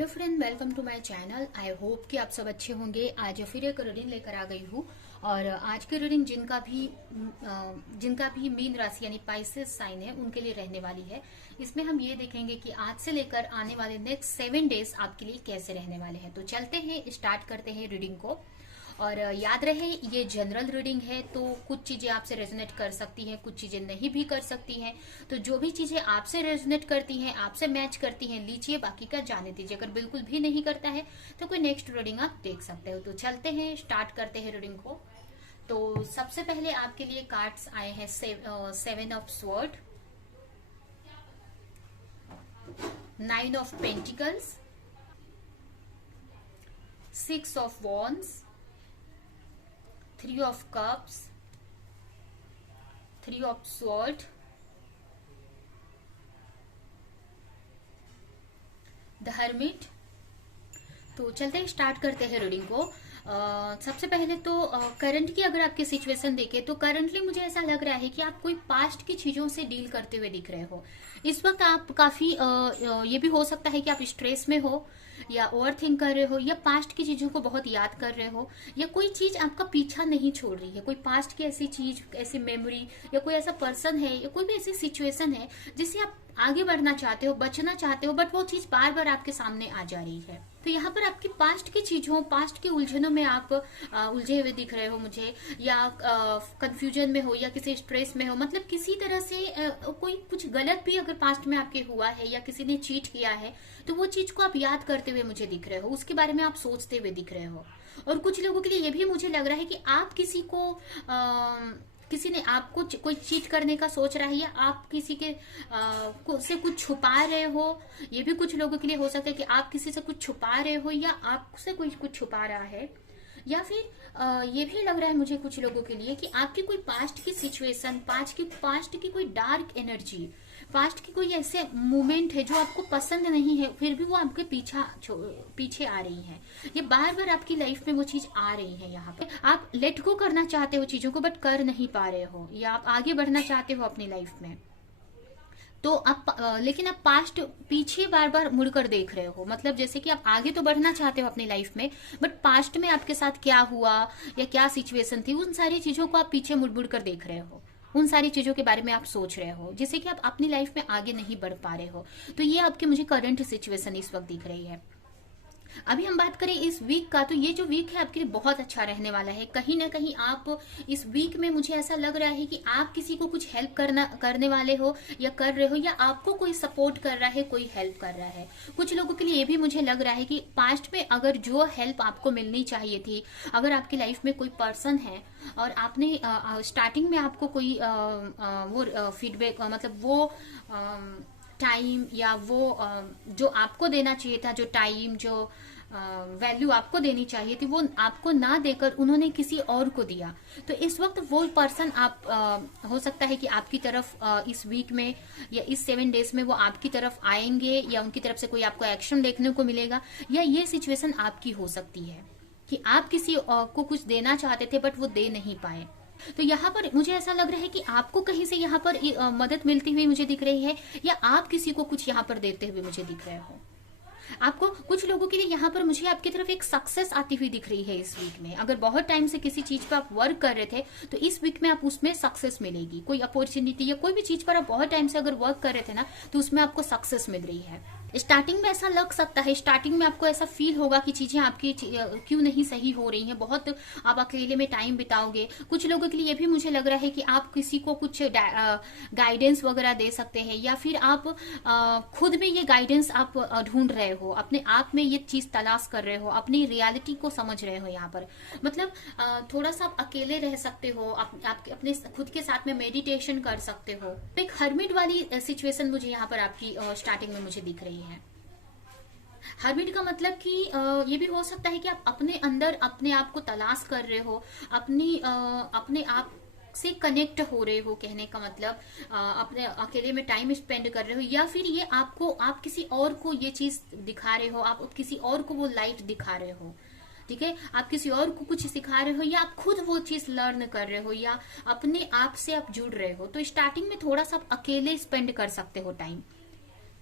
Hello friend, welcome to my channel. I hope कि आप सब अच्छे होंगे। आज फिर एक रीडिंग लेकर आ गई हूँ और आज की रीडिंग जिनका भी मीन राशि यानी पाइसेस साइन है उनके लिए रहने वाली है। इसमें हम ये देखेंगे कि आज से लेकर आने वाले नेक्स्ट 7 डेज आपके लिए कैसे रहने वाले हैं। तो चलते हैं, स्टार्ट करते हैं रीडिंग को। और याद रहे ये जनरल रीडिंग है, तो कुछ चीजें आपसे रेजोनेट कर सकती हैं, कुछ चीजें नहीं भी कर सकती हैं। तो जो भी चीजें आपसे रेजोनेट करती हैं, आपसे मैच करती हैं, लीजिए, बाकी का जाने दीजिए। अगर बिल्कुल भी नहीं करता है तो कोई नेक्स्ट रीडिंग आप देख सकते हो। तो चलते हैं, स्टार्ट करते हैं रीडिंग को। तो सबसे पहले आपके लिए कार्ड्स आए हैं 7 of sword, 9 of pentacles, 6 of wands, 3 of cups, 3 of sword, the hermit. तो चलते हैं, स्टार्ट करते हैं रीडिंग को। सबसे पहले तो करंट की अगर आपकी सिचुएशन देखें तो करंटली मुझे ऐसा लग रहा है कि आप कोई पास्ट की चीजों से डील करते हुए दिख रहे हो। इस वक्त आप काफी ये भी हो सकता है कि आप स्ट्रेस में हो या ओवर थिंक कर रहे हो या पास्ट की चीजों को बहुत याद कर रहे हो या कोई चीज आपका पीछा नहीं छोड़ रही है। कोई पास्ट की ऐसी चीज, ऐसी मेमोरी या कोई ऐसा पर्सन है या कोई भी ऐसी सिचुएशन है जिससे आप आगे बढ़ना चाहते हो, बचना चाहते हो, बट वो चीज बार बार आपके सामने आ जा रही है। तो यहाँ पर आपकी पास्ट की चीजों, पास्ट की उलझनों में आप उलझे हुए दिख रहे हो मुझे, या कंफ्यूजन में हो या किसी स्ट्रेस में हो। मतलब किसी तरह से कोई कुछ गलत भी अगर पास्ट में आपके हुआ है या किसी ने चीट किया है तो वो चीज को आप याद करते हुए मुझे दिख रहे हो, उसके बारे में आप सोचते हुए दिख रहे हो। और कुछ लोगों के लिए ये भी मुझे लग रहा है कि आप किसी ने आपको कोई चीट करने का सोच रहा है या आप किसी के से कुछ छुपा रहे हो। ये भी कुछ लोगों के लिए हो सकता है कि आप किसी से कुछ छुपा रहे हो या आपसे कोई कुछ छुपा रहा है। या फिर ये भी लग रहा है मुझे कुछ लोगों के लिए कि आपकी कोई पास्ट की सिचुएशन, पास्ट की कोई डार्क एनर्जी, पास्ट की कोई ऐसे मोमेंट है जो आपको पसंद नहीं है, फिर भी वो आपके पीछे आ रही है। ये बार बार आपकी लाइफ में वो चीज आ रही है। यहाँ पे आप लेट गो करना चाहते हो चीजों को बट कर नहीं पा रहे हो, या आप आगे बढ़ना चाहते हो अपनी लाइफ में। तो आप लेकिन आप पास्ट पीछे बार बार मुड़कर देख रहे हो। मतलब जैसे कि आप आगे तो बढ़ना चाहते हो अपनी लाइफ में बट पास्ट में आपके साथ क्या हुआ या क्या सिचुएशन थी, उन सारी चीजों को आप पीछे मुड़ मुड़ कर देख रहे हो। उन सारी चीजों के बारे में आप सोच रहे हो जिससे कि आप अपनी लाइफ में आगे नहीं बढ़ पा रहे हो। तो ये आपकी मुझे करंट सिचुएशन इस वक्त दिख रही है। अभी हम बात करें इस वीक का, तो ये जो वीक है आपके लिए बहुत अच्छा रहने वाला है। कहीं ना कहीं आप इस वीक में, मुझे ऐसा लग रहा है कि आप किसी को कुछ हेल्प करने वाले हो या कर रहे हो, या आपको कोई सपोर्ट कर रहा है, कोई हेल्प कर रहा है। कुछ लोगों के लिए ये भी मुझे लग रहा है कि पास्ट में अगर जो हेल्प आपको मिलनी चाहिए थी, अगर आपकी लाइफ में कोई पर्सन है और आपने स्टार्टिंग में आपको कोई वो फीडबैक, मतलब वो टाइम या वो जो आपको देना चाहिए था, जो टाइम, जो वैल्यू आपको देनी चाहिए थी, वो आपको ना देकर उन्होंने किसी और को दिया। तो इस वक्त वो पर्सन हो सकता है कि आपकी तरफ इस वीक में या इस 7 डेज में वो आपकी तरफ आएंगे या उनकी तरफ से कोई आपको एक्शन देखने को मिलेगा, या ये सिचुएशन आपकी हो सकती है कि आप किसी को कुछ देना चाहते थे बट वो दे नहीं पाए। तो यहाँ पर मुझे ऐसा लग रहा है कि आपको कहीं से यहाँ पर मदद मिलती हुई मुझे दिख रही है, या आप किसी को कुछ यहाँ पर देते हुए मुझे दिख रहे हो। आपको, कुछ लोगों के लिए यहाँ पर मुझे आपकी तरफ एक सक्सेस आती हुई दिख रही है इस वीक में। अगर बहुत टाइम से किसी चीज पर आप वर्क कर रहे थे तो इस वीक में आप उसमें सक्सेस मिलेगी। कोई अपॉर्चुनिटी या कोई भी चीज पर आप बहुत टाइम से अगर वर्क कर रहे थे ना, तो उसमें आपको सक्सेस मिल रही है। स्टार्टिंग में ऐसा लग सकता है, स्टार्टिंग में आपको ऐसा फील होगा कि चीजें आपकी क्यों नहीं सही हो रही हैं, बहुत आप अकेले में टाइम बिताओगे। कुछ लोगों के लिए ये भी मुझे लग रहा है कि आप किसी को कुछ गाइडेंस वगैरह दे सकते हैं, या फिर आप खुद में ये गाइडेंस आप ढूंढ रहे हो, अपने आप में ये चीज तलाश कर रहे हो, अपनी रियलिटी को समझ रहे हो। यहाँ पर मतलब थोड़ा सा आप अकेले रह सकते हो, आप अपने खुद के साथ में मेडिटेशन कर सकते हो। एक हर्मिट वाली सिचुएशन मुझे यहाँ पर आपकी स्टार्टिंग में मुझे दिख रही है। हर्मिट का मतलब कि ये भी हो सकता है कि आप अपने अंदर अपने आप को तलाश कर रहे हो, अपने आप से कनेक्ट हो रहे हो। कहने का मतलब अपने अकेले में टाइम स्पेंड कर रहे हो, या फिर ये आप किसी और को ये चीज दिखा रहे हो, आप किसी और को वो लाइट दिखा रहे हो। ठीक है, आप किसी और को कुछ सिखा रहे हो, या आप खुद वो चीज लर्न कर रहे हो, या अपने आप से आप जुड़ रहे हो। तो स्टार्टिंग में थोड़ा सा आप अकेले स्पेंड कर सकते हो टाइम।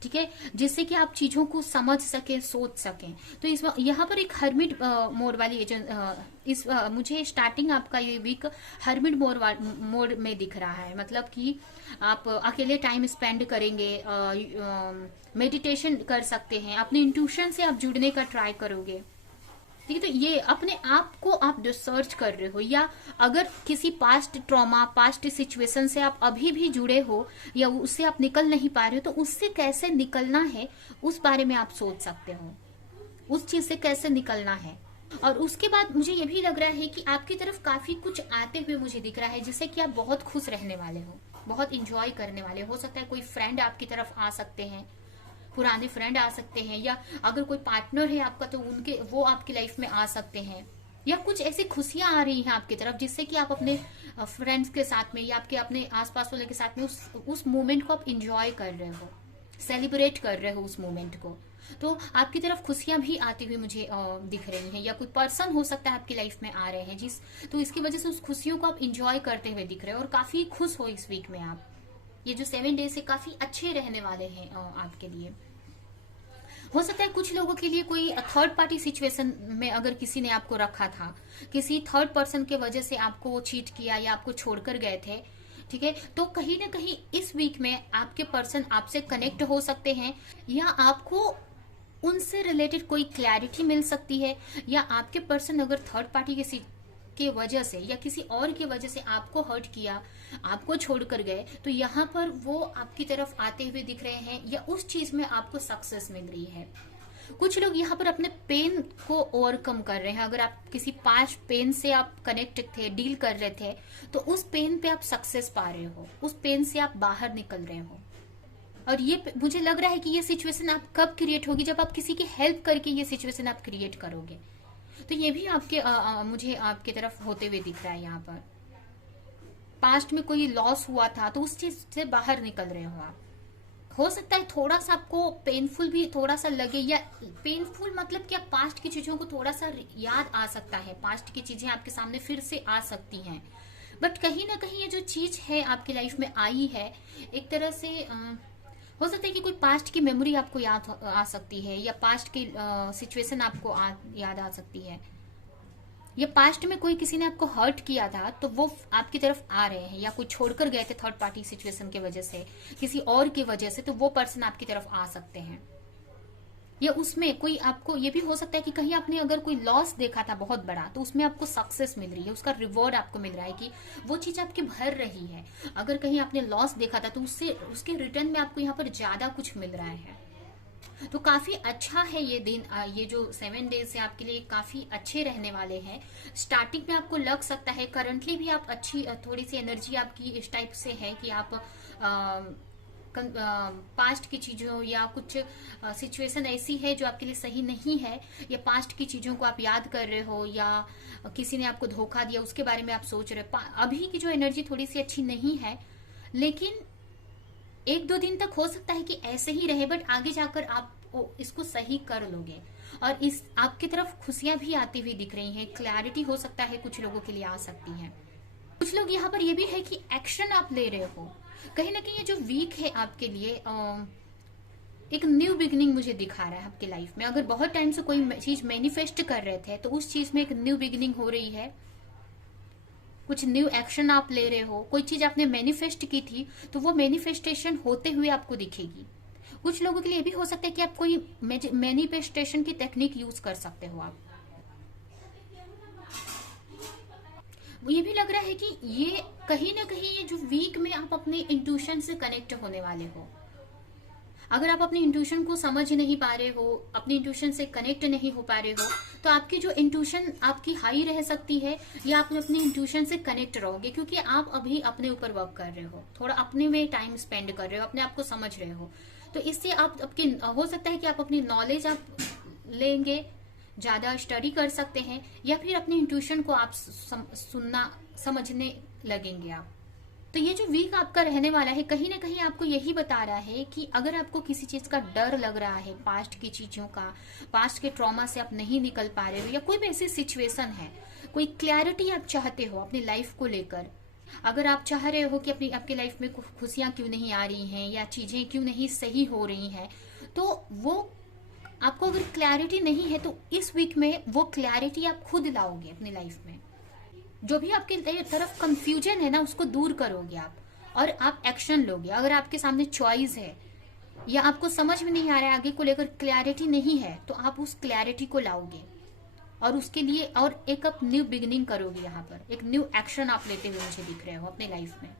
ठीक है, जिससे कि आप चीजों को समझ सकें, सोच सकें। तो इस यहाँ पर एक हर्मिट मोड वाली मुझे स्टार्टिंग आपका ये वीक हर्मिट मोड में दिख रहा है। मतलब कि आप अकेले टाइम स्पेंड करेंगे, मेडिटेशन कर सकते हैं, अपने इंट्यूशन से आप जुड़ने का ट्राई करोगे। ठीक है, तो ये अपने आप को आप जो सर्च कर रहे हो, या अगर किसी पास्ट ट्रॉमा, पास्ट सिचुएशन से आप अभी भी जुड़े हो या उससे आप निकल नहीं पा रहे हो, तो उससे कैसे निकलना है उस बारे में आप सोच सकते हो, उस चीज से कैसे निकलना है। और उसके बाद मुझे ये भी लग रहा है कि आपकी तरफ काफी कुछ आते हुए मुझे दिख रहा है, जिससे कि आप बहुत खुश रहने वाले हो, बहुत इंजॉय करने वाले हो सकता है कोई फ्रेंड आपकी तरफ आ सकते हैं, पुराने फ्रेंड आ सकते हैं, या अगर कोई पार्टनर है आपका तो वो आपकी लाइफ में आ सकते हैं, या कुछ ऐसी खुशियां आ रही हैं आपकी तरफ जिससे कि आप अपने फ्रेंड्स के साथ में या आपके अपने आसपास वाले के साथ में उस मोमेंट को आप इंजॉय कर रहे हो, सेलिब्रेट कर रहे हो उस मोमेंट को। तो आपकी तरफ खुशियां भी आती हुई मुझे दिख रही हैं, या कोई पर्सन हो सकता है आपकी लाइफ में आ रहे हैं तो इसकी वजह से उस खुशियों को आप इंजॉय करते हुए दिख रहे हो और काफी खुश हो इस वीक में आप। ये जो 7 डेज से काफी अच्छे रहने वाले हैं आपके लिए। हो सकता है कुछ लोगों के लिए कोई थर्ड पार्टी सिचुएशन में अगर किसी ने आपको रखा था, किसी थर्ड पर्सन के वजह से आपको वो चीट किया या आपको छोड़कर गए थे, ठीक है, तो कहीं ना कहीं इस वीक में आपके पर्सन आपसे कनेक्ट हो सकते हैं, या आपको उनसे रिलेटेड कोई क्लैरिटी मिल सकती है, या आपके पर्सन अगर थर्ड पार्टी के वजह से या किसी और की वजह से आपको हर्ट किया, आपको छोड़कर गए, तो यहाँ पर वो आपकी तरफ आते हुए दिख रहे हैं, या उस चीज में आपको सक्सेस मिल रही है। कुछ लोग यहाँ पर अपने पेन को ओवरकम कर रहे हैं। अगर आप किसी पास्ट पेन से आप कनेक्ट थे, डील कर रहे थे, तो उस पेन पे आप सक्सेस पा रहे हो, उस पेन से आप बाहर निकल रहे हो। और ये मुझे लग रहा है कि ये सिचुएशन आप कब क्रिएट होगी, जब आप किसी की हेल्प करके ये सिचुएशन आप क्रिएट करोगे। तो ये भी आपके मुझे आपके तरफ होते हुए दिख रहा है। यहाँ पर पास्ट में कोई लॉस हुआ था तो उस चीज से बाहर निकल रहे हो आप। हो सकता है थोड़ा सा आपको पेनफुल भी थोड़ा सा लगे, या पेनफुल मतलब कि आप पास्ट की चीजों को थोड़ा सा याद आ सकता है, पास्ट की चीजें आपके सामने फिर से आ सकती हैं, बट कहीं ना कहीं ये जो चीज है आपकी लाइफ में आई है, एक तरह से हो सकता है कि कोई पास्ट की मेमोरी आपको याद आ सकती है, या पास्ट की सिचुएशन आपको याद आ सकती है, या पास्ट में कोई किसी ने आपको हर्ट किया था तो वो आपकी तरफ आ रहे हैं, या कोई छोड़कर गए थे थर्ड पार्टी सिचुएशन की वजह से, किसी और की वजह से, तो वो पर्सन आपकी तरफ आ सकते हैं। या उसमें कोई आपको ये भी हो सकता है कि कहीं आपने अगर कोई लॉस देखा था बहुत बड़ा, तो उसमें आपको सक्सेस मिल रही है, उसका रिवॉर्ड आपको मिल रहा है कि वो चीज आपकी भर रही है। अगर कहीं आपने लॉस देखा था तो उससे उसके रिटर्न में आपको यहाँ पर ज्यादा कुछ मिल रहा है। तो काफी अच्छा है ये दिन, ये जो 7 डेज है आपके लिए काफी अच्छे रहने वाले हैं। स्टार्टिंग में आपको लग सकता है, करंटली भी आप अच्छी थोड़ी सी एनर्जी आपकी इस टाइप से है कि आप पास्ट की चीजों या कुछ सिचुएशन ऐसी है जो आपके लिए सही नहीं है, या पास्ट की चीजों को आप याद कर रहे हो, या किसी ने आपको धोखा दिया उसके बारे में आप सोच रहे हो। अभी की जो एनर्जी थोड़ी सी अच्छी नहीं है, लेकिन 1-2 दिन तक हो सकता है कि ऐसे ही रहे, बट आगे जाकर आप इसको सही कर लोगे। और इस आपकी तरफ खुशियां भी आती हुई दिख रही हैं, क्लैरिटी हो सकता है कुछ लोगों के लिए आ सकती है। कुछ लोग यहाँ पर ये भी है कि एक्शन आप ले रहे हो, कहीं ना कहीं ये जो वीक है आपके लिए एक न्यू बिगिनिंग मुझे दिखा रहा है आपकी लाइफ में। अगर बहुत टाइम से कोई चीज मैनिफेस्ट कर रहे थे तो उस चीज में एक न्यू बिगिनिंग हो रही है, कुछ न्यू एक्शन आप ले रहे हो, कोई चीज आपने मैनिफेस्ट की थी तो वो मैनिफेस्टेशन होते हुए आपको दिखेगी। कुछ लोगों के लिए भी हो सकता है कि आप कोई मैनिफेस्टेशन की टेक्निक यूज कर सकते हो आप। ये भी लग रहा है कि ये कहीं ना कहीं ये जो वीक में आप अपने इंट्यूशन से कनेक्ट होने वाले हो। अगर आप अपनी इंट्यूशन को समझ नहीं पा रहे हो, अपनी इंट्यूशन से कनेक्ट नहीं हो पा रहे हो, तो आपकी जो इंट्यूशन आपकी हाई रह सकती है, या आप अपनी इंट्यूशन से कनेक्ट रहोगे, क्योंकि आप अभी अपने ऊपर वर्क कर रहे हो, थोड़ा अपने में टाइम स्पेंड कर रहे हो, अपने आप को समझ रहे हो। तो इससे आप आपकी हो सकता है कि आप अपनी नॉलेज आप लेंगे, ज्यादा स्टडी कर सकते हैं, या फिर अपनी इंट्यूशन को आप सुनना समझने लगेंगे आप। तो ये जो वीक आपका रहने वाला है कहीं ना कहीं आपको यही बता रहा है कि अगर आपको किसी चीज का डर लग रहा है, पास्ट की चीजों का, पास्ट के ट्रॉमा से आप नहीं निकल पा रहे हो, या कोई भी ऐसी सिचुएशन है, कोई क्लैरिटी आप चाहते हो अपनी लाइफ को लेकर, अगर आप चाह रहे हो कि अपनी आपकी लाइफ में खुशियां क्यों नहीं आ रही हैं या चीजें क्यों नहीं सही हो रही हैं, तो वो आपको अगर क्लैरिटी नहीं है तो इस वीक में वो क्लैरिटी आप खुद लाओगे अपनी लाइफ में। जो भी आपके तरफ कंफ्यूजन है ना, उसको दूर करोगे आप, और आप एक्शन लोगे। अगर आपके सामने चॉइस है या आपको समझ में नहीं आ रहा है, आगे को लेकर क्लैरिटी नहीं है, तो आप उस क्लैरिटी को लाओगे और उसके लिए और एक आप न्यू बिगिनिंग करोगे। यहाँ पर एक न्यू एक्शन आप लेते हुए मुझे दिख रहे हो अपने लाइफ में,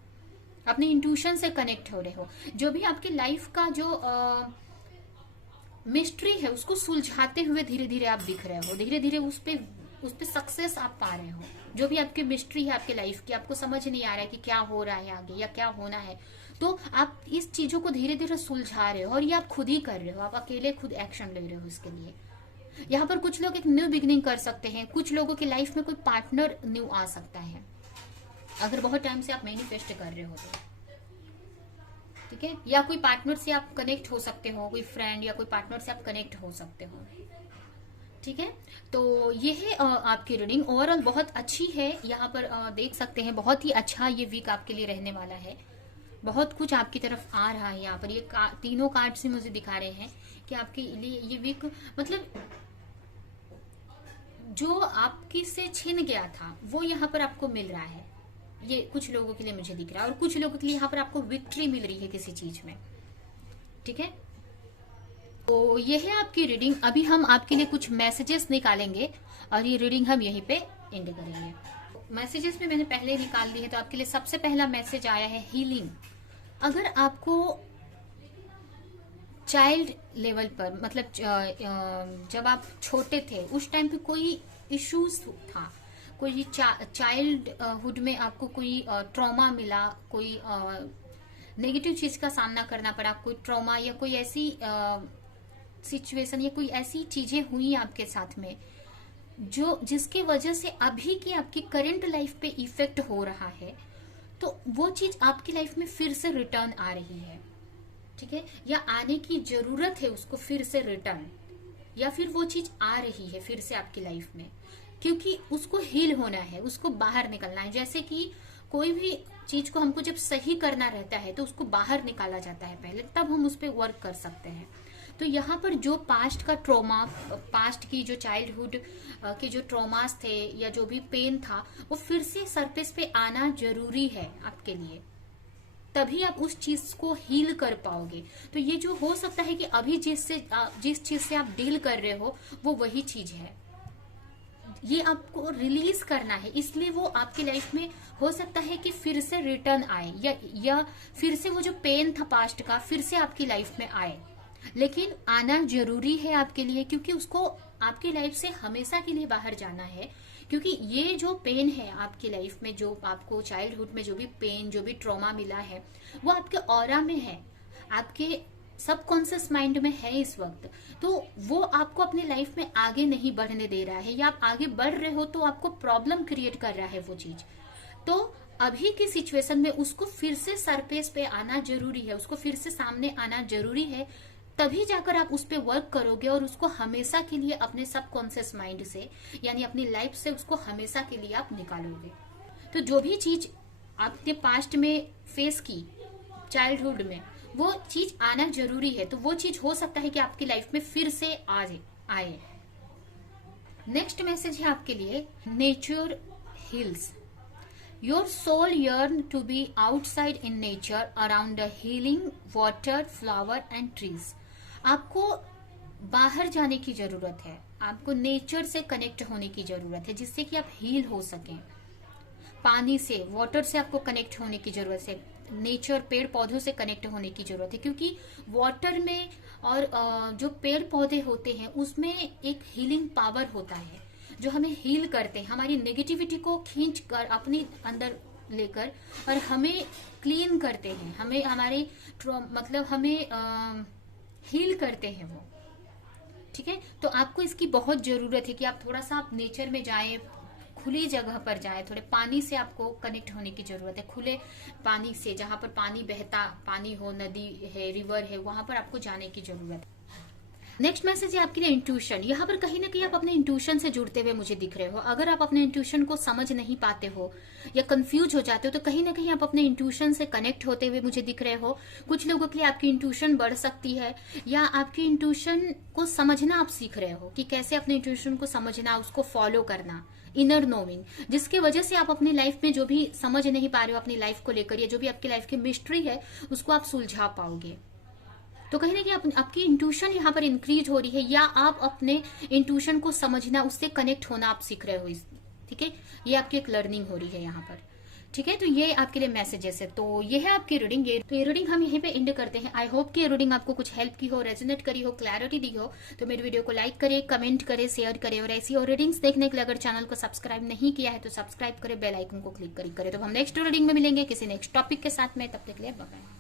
अपने इंट्यूशन से कनेक्ट हो रहे हो। जो भी आपकी लाइफ का जो मिस्ट्री है उसको सुलझाते हुए धीरे धीरे आप दिख रहे हो, धीरे धीरे उस पे सक्सेस आप पा रहे हो। जो भी आपकी मिस्ट्री है आपके लाइफ की, आपको समझ नहीं आ रहा है कि क्या हो रहा है आगे या क्या होना है, तो आप इस चीजों को धीरे धीरे सुलझा रहे हो, और ये आप खुद ही कर रहे हो, आप अकेले खुद एक्शन ले रहे हो इसके लिए। यहाँ पर कुछ लोग एक न्यू बिगिनिंग कर सकते हैं, कुछ लोगों की लाइफ में कोई पार्टनर न्यू आ सकता है, अगर बहुत टाइम से आप मैनिफेस्ट कर रहे हो तो, ठीक है। या कोई पार्टनर से आप कनेक्ट हो सकते हो, कोई फ्रेंड या कोई पार्टनर से आप कनेक्ट हो सकते हो, ठीक है। तो ये है आपकी रीडिंग। ओवरऑल बहुत अच्छी है, यहाँ पर देख सकते हैं बहुत ही अच्छा ये वीक आपके लिए रहने वाला है। बहुत कुछ आपकी तरफ आ रहा है। यहाँ पर ये तीनों कार्ड्स ही मुझे दिखा रहे हैं कि आपके लिए ये वीक मतलब जो आपकी से छिन गया था वो यहाँ पर आपको मिल रहा है। ये कुछ लोगों के लिए मुझे दिख रहा है, और कुछ लोगों के लिए यहाँ पर आपको विक्ट्री मिल रही है किसी चीज में, ठीक है। तो ये है आपकी रीडिंग। अभी हम आपके लिए कुछ मैसेजेस निकालेंगे और ये रीडिंग हम यहीं पे एंड करेंगे। मैसेजेस में मैंने पहले निकाल ली है, तो आपके लिए सबसे पहला मैसेज आया है हीलिंग। अगर आपको चाइल्ड लेवल पर, मतलब जब आप छोटे थे उस टाइम पे कोई इश्यूज था, कोई चाइल्डहुड में आपको कोई ट्रॉमा मिला, कोई नेगेटिव चीज का सामना करना पड़ा, कोई ट्रॉमा या कोई ऐसी सिचुएशन या कोई ऐसी चीजें हुई आपके साथ में जो जिसकी वजह से अभी की आपकी करंट लाइफ पे इफेक्ट हो रहा है, तो वो चीज आपकी लाइफ में फिर से रिटर्न आ रही है, ठीक है। या आने की जरूरत है उसको फिर से रिटर्न, या फिर वो चीज आ रही है फिर से आपकी लाइफ में, क्योंकि उसको हील होना है, उसको बाहर निकलना है। जैसे कि कोई भी चीज को हमको जब सही करना रहता है तो उसको बाहर निकाला जाता है पहले, तब हम उस पर वर्क कर सकते हैं। तो यहाँ पर जो पास्ट का ट्रॉमा, पास्ट की जो चाइल्डहुड के जो ट्रॉमास थे या जो भी पेन था, वो फिर से सरफेस पे आना जरूरी है आपके लिए, तभी आप उस चीज को हील कर पाओगे। तो ये जो हो सकता है कि अभी जिस चीज से आप डील कर रहे हो वो वही चीज है, ये आपको रिलीज करना है, इसलिए वो आपकी लाइफ में हो सकता है कि फिर से रिटर्न आए, या फिर से वो जो पेन था पास्ट का फिर से आपकी लाइफ में आए। लेकिन आना जरूरी है आपके लिए, क्योंकि उसको आपकी लाइफ से हमेशा के लिए बाहर जाना है। क्योंकि ये जो पेन है आपकी लाइफ में, जो आपको चाइल्डहुड में जो भी पेन, जो भी ट्रॉमा मिला है, वो आपके ऑरा में है, आपके सबकॉन्शियस माइंड में है इस वक्त। तो वो आपको अपनी लाइफ में आगे नहीं बढ़ने दे रहा है, या आप आगे बढ़ रहे हो तो आपको प्रॉब्लम क्रिएट कर रहा है वो चीज। तो अभी की सिचुएशन में उसको फिर से सरफेस पे आना जरूरी है, उसको फिर से सामने आना जरूरी है, तभी जाकर आप उस पर वर्क करोगे और उसको हमेशा के लिए अपने सबकॉन्शियस माइंड से, यानी अपनी लाइफ से उसको हमेशा के लिए आप निकालोगे। तो जो भी चीज आपने पास्ट में फेस की चाइल्डहुड में, वो चीज आना जरूरी है। तो वो चीज हो सकता है कि आपकी लाइफ में फिर से आए। नेक्स्ट मैसेज है आपके लिए, nature heals. Your soul yearn to be outside in nature around a healing water, flower and trees. आपको बाहर जाने की जरूरत है, आपको नेचर से कनेक्ट होने की जरूरत है, जिससे कि आप हील हो सकें। पानी से, वाटर से आपको कनेक्ट होने की जरूरत है, नेचर, पेड़ पौधों से कनेक्ट होने की जरूरत है, क्योंकि वाटर में और जो पेड़ पौधे होते हैं उसमें एक हीलिंग पावर होता है, जो हमें हील करते हैं, हमारी नेगेटिविटी को खींच कर अपने अंदर लेकर और हमें क्लीन करते हैं, हमें हमारे मतलब हमें हील करते हैं वो, ठीक है। तो आपको इसकी बहुत जरूरत है कि आप थोड़ा सा आप नेचर में जाएं, खुली जगह पर जाएं, थोड़े पानी से आपको कनेक्ट होने की जरूरत है, खुले पानी से, जहां पर पानी बहता पानी हो, नदी है, रिवर है, वहां पर आपको जाने की जरूरत है। नेक्स्ट मैसेज है आपके लिए इंट्यूशन। यहाँ पर कहीं ना कहीं आप अपने इंट्यूशन से जुड़ते हुए मुझे दिख रहे हो। अगर आप अपने इंट्यूशन को समझ नहीं पाते हो या कंफ्यूज हो जाते हो तो कहीं ना कहीं आप अपने इंट्यूशन से कनेक्ट होते हुए मुझे दिख रहे हो। कुछ लोगों के लिए आपकी इंट्यूशन बढ़ सकती है या आपकी इंट्यूशन को समझना आप सीख रहे हो कि कैसे अपने इंट्यूशन को समझना, उसको फॉलो करना, इनर नोइंग, जिसकी वजह से आप अपनी लाइफ में जो भी समझ नहीं पा रहे हो अपनी लाइफ को लेकर या जो भी आपकी लाइफ की मिस्ट्री है उसको आप सुलझा पाओगे। तो कहीं ना कहीं आपकी इंट्यूशन यहाँ पर इंक्रीज हो रही है या आप अपने इंट्यूशन को समझना, उससे कनेक्ट होना आप सीख रहे हो। ठीक है, ये आपकी एक लर्निंग हो रही है यहाँ पर। ठीक है, तो ये आपके लिए मैसेजेस है। तो ये है आपकी रीडिंग। ये रीडिंग हम यहीं पे एंड करते हैं। आई होप कि ये रीडिंग आपको कुछ हेल्प की हो, रेजोनेट करी हो, क्लैरिटी दी हो। तो मेरे वीडियो को लाइक करे, कमेंट करे, शेयर करे और ऐसी और रीडिंग्स देखने के लिए अगर चैनल को सब्सक्राइब नहीं किया है तो सब्सक्राइब करे, बेल आइकन को क्लिक करे। तो हम नेक्स्ट रीडिंग में मिलेंगे किसी नेक्स्ट टॉपिक के साथ में। तब तक के लिए बाय बाय।